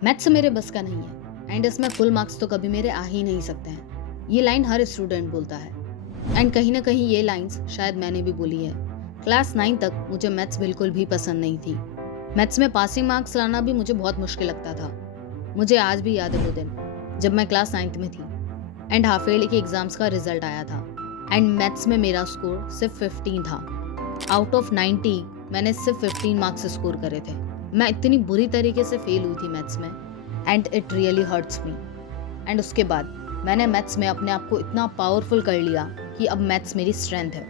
Maths मेरे बस का नहीं है एंड इसमें फुल मार्क्स तो कभी मेरे आ ही नहीं सकते हैं। ये लाइन हर स्टूडेंट बोलता है एंड कहीं ना कहीं ये लाइंस शायद मैंने भी बोली है। क्लास 9 तक मुझे मैथ्स बिल्कुल भी पसंद नहीं थी। मैथ्स में पासिंग मार्क्स लाना भी मुझे बहुत मुश्किल लगता था। मुझे आज भी याद है वो दिन जब मैं क्लास 9th में थी एंड हाफ ईयरली के एग्जाम्स का रिजल्ट आया था एंड मैथ्स में मेरा स्कोर सिर्फ 15 था। आउट ऑफ 90 मैंने सिर्फ 15 मार्क्स स्कोर करे थे। मैं इतनी बुरी तरीके से फेल हुई थी मैथ्स में and it really hurts me. And उसके बाद मैंने मैथ्स में अपने आप को इतना पावरफुल कर लिया कि अब मैथ्स मेरी स्ट्रेंथ है।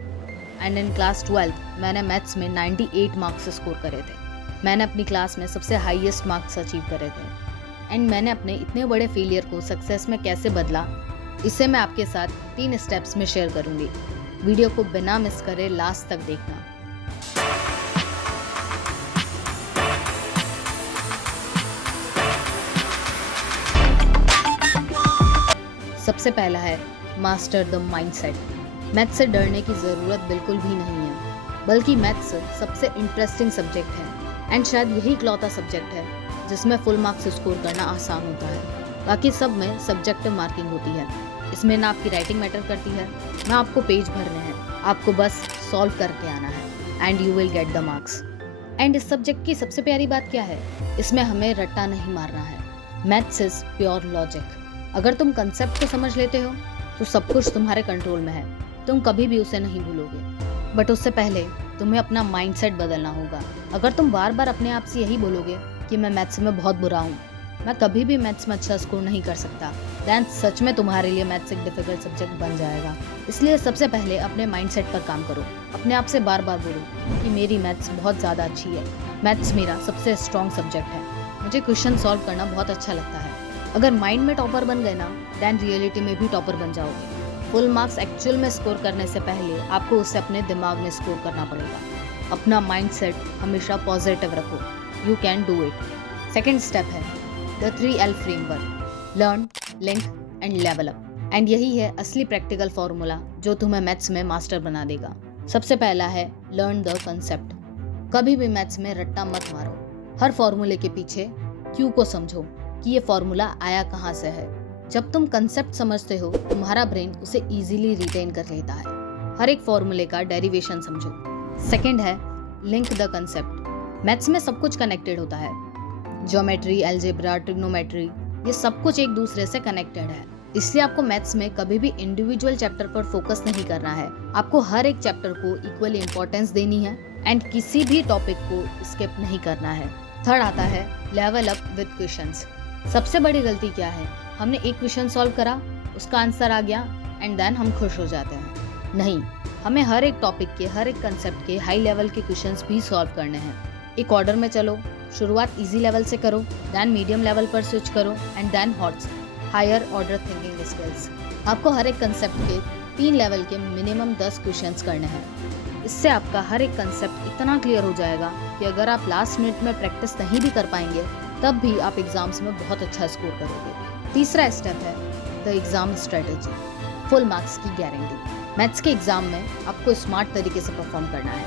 एंड इन क्लास 12 मैंने मैथ्स में 98 मार्क्स स्कोर करे थे। मैंने अपनी क्लास में सबसे हाईएस्ट मार्क्स अचीव करे थे। एंड मैंने अपने इतने बड़े फेलियर को सक्सेस में कैसे बदला, इसे मैं आपके साथ 3 स्टेप्स में शेयर करूंगी। वीडियो को बिना मिस करे लास्ट तक देखना। सबसे पहला है मास्टर द माइंडसेट। मैथ्स से डरने की ज़रूरत बिल्कुल भी नहीं है, बल्कि मैथ्स सबसे इंटरेस्टिंग सब्जेक्ट है एंड शायद यही इकलौता सब्जेक्ट है जिसमें फुल मार्क्स स्कोर करना आसान होता है। बाकी सब में सब्जेक्टिव मार्किंग होती है। इसमें ना आपकी राइटिंग मैटर करती है, ना आपको पेज भरने हैं, आपको बस सॉल्व करके आना है and you will get the marks. And इस सब्जेक्ट की सबसे प्यारी बात क्या है, इसमें हमें रट्टा नहीं मारना है। Maths is pure logic. अगर तुम कंसेप्ट को समझ लेते हो तो सब कुछ तुम्हारे कंट्रोल में है, तुम कभी भी उसे नहीं भूलोगे। बट उससे पहले तुम्हें अपना माइंडसेट बदलना होगा। अगर तुम बार बार अपने आप से यही बोलोगे कि मैं मैथ्स में बहुत बुरा हूँ, मैं कभी भी मैथ्स में अच्छा स्कोर नहीं कर सकता, दैन सच में तुम्हारे लिए मैथ्स एक डिफिकल्ट सब्जेक्ट बन जाएगा। इसलिए सबसे पहले अपने माइंडसेट पर काम करो। अपने आप से बार बार बोलो कि मेरी मैथ्स बहुत ज़्यादा अच्छी है, मैथ्स मेरा सबसे स्ट्रॉन्ग सब्जेक्ट है, मुझे क्वेश्चन सॉल्व करना बहुत अच्छा लगता है। अगर माइंड में टॉपर बन गए ना, दैन रियलिटी में भी टॉपर बन जाओगे। फुल मार्क्स एक्चुअल में स्कोर करने से पहले आपको उसे अपने दिमाग में स्कोर करना पड़ेगा। अपना माइंडसेट हमेशा पॉजिटिव रखो। You can do it. Second step है the 3L framework, learn, link and level up. And यही है असली प्रैक्टिकल फॉर्मूला जो तुम्हें मैथ्स में मास्टर बना देगा। सबसे पहला है लर्न द कंसेप्ट। कभी भी मैथ्स में रट्टा मत मारो। हर फॉर्मूले के पीछे क्यू को समझो कि ये फॉर्मूला आया कहाँ से है। जब तुम कंसेप्ट समझते हो, तुम्हारा ब्रेन उसे इजीली रिटेन कर लेता है। हर एक फॉर्मूले का डेरिवेशन समझो। सेकंड है लिंक द कंसेप्ट। मैथ्स में सब कुछ कनेक्टेड होता है। ज्योमेट्री, अलजेब्रा, ट्रिग्नोमेट्री, ये सब कुछ एक दूसरे से कनेक्टेड है। इसलिए आपको मैथ्स में कभी भी इंडिविजुअल चैप्टर पर फोकस नहीं करना है। आपको हर एक चैप्टर को इक्वली इंपॉर्टेंस देनी है एंड किसी भी टॉपिक को स्किप नहीं करना है। थर्ड आता है लेवल अप विद क्वेश्चंस। सबसे बड़ी गलती क्या है, हमने एक क्वेश्चन सॉल्व करा, उसका आंसर आ गया एंड देन हम खुश हो जाते हैं। नहीं, हमें हर एक टॉपिक के, हर एक कंसेप्ट के हाई लेवल के क्वेश्चंस भी सॉल्व करने हैं। एक ऑर्डर में चलो। शुरुआत इजी लेवल से करो, देन मीडियम लेवल पर स्विच करो and then higher order thinking skills. आपको हर एक कंसेप्ट के 3 लेवल के मिनिमम 10 क्वेश्चंस करने हैं। इससे आपका हर एक कंसेप्ट इतना क्लियर हो जाएगा कि अगर आप लास्ट मिनट में प्रैक्टिस नहीं भी कर पाएंगे, तब भी आप एग्जाम्स में बहुत अच्छा स्कोर करोगे। तीसरा स्टेप है the exam strategy, full marks की गारंटी। मैथ्स के एग्जाम में आपको स्मार्ट तरीके से परफॉर्म करना है।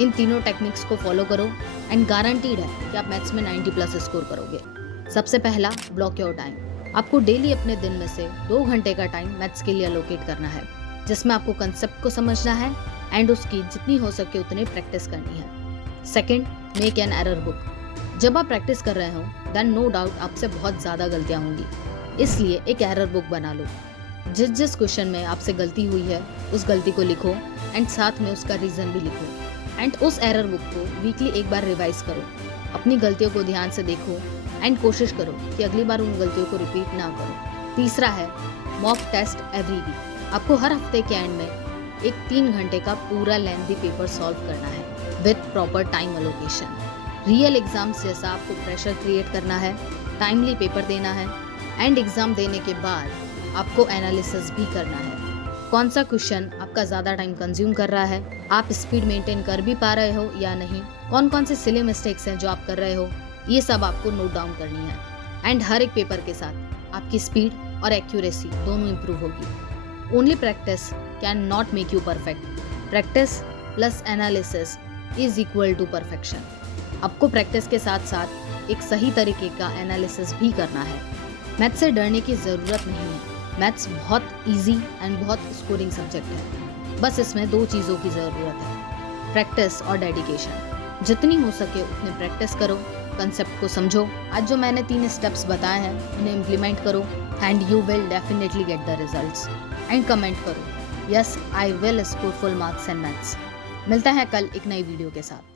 इन तीनों टेक्निक्स को फॉलो करो एंड गारंटीड है कि आप मैथ्स में 90+ स्कोर करोगे। सबसे पहला, ब्लॉक योर टाइम। आपको डेली अपने दिन में से 2 घंटे का टाइम मैथ्स के लिए एलोकेट करना है, जिसमें आपको कंसेप्ट को समझना है एंड उसकी जितनी हो सके उतनी प्रैक्टिस करनी है। Second, make an error book. जब आप प्रैक्टिस कर रहे हो, देन नो डाउट आपसे बहुत ज़्यादा गलतियाँ होंगी, इसलिए एक एरर बुक बना लो। जिस क्वेश्चन में आपसे गलती हुई है उस गलती को लिखो एंड साथ में उसका रीज़न भी लिखो एंड उस एरर बुक को वीकली एक बार रिवाइज करो। अपनी गलतियों को ध्यान से देखो एंड कोशिश करो कि अगली बार उन गलतियों को रिपीट ना करो। तीसरा है मॉक टेस्ट एवरी वीक। आपको हर हफ्ते के एंड में एक 3 घंटे का पूरा लेंथी पेपर सॉल्व करना है with proper time allocation. Real exams जैसा आपको प्रेशर क्रिएट करना है, टाइमली पेपर देना है एंड एग्जाम देने के बाद आपको एनालिसिस भी करना है। कौन सा क्वेश्चन आपका ज़्यादा टाइम कंज्यूम कर रहा है, आप स्पीड मेंटेन कर भी पा रहे हो या नहीं, कौन से सिली मिस्टेक्स हैं जो आप कर रहे हो, ये सब आपको नोट डाउन करनी है। एंड हर एक पेपर के साथ आपकी स्पीड और एक्यूरेसी दोनों इंप्रूव होगी। Only practice can not make you perfect. Practice plus analysis is equal to perfection. आपको प्रैक्टिस के साथ साथ एक सही तरीके का एनालिसिस भी करना है। मैथ्स से डरने की ज़रूरत नहीं है। मैथ्स बहुत इजी एंड बहुत स्कोरिंग सब्जेक्ट है। बस इसमें 2 चीज़ों की ज़रूरत है, प्रैक्टिस और डेडिकेशन। जितनी हो सके उतनी प्रैक्टिस करो, कंसेप्ट को समझो। आज जो मैंने 3 स्टेप्स बताए हैं उन्हें इम्प्लीमेंट करो and you will definitely get the results. And comment करो, yes I will score full marks in maths. मिलता है कल एक नई वीडियो के साथ।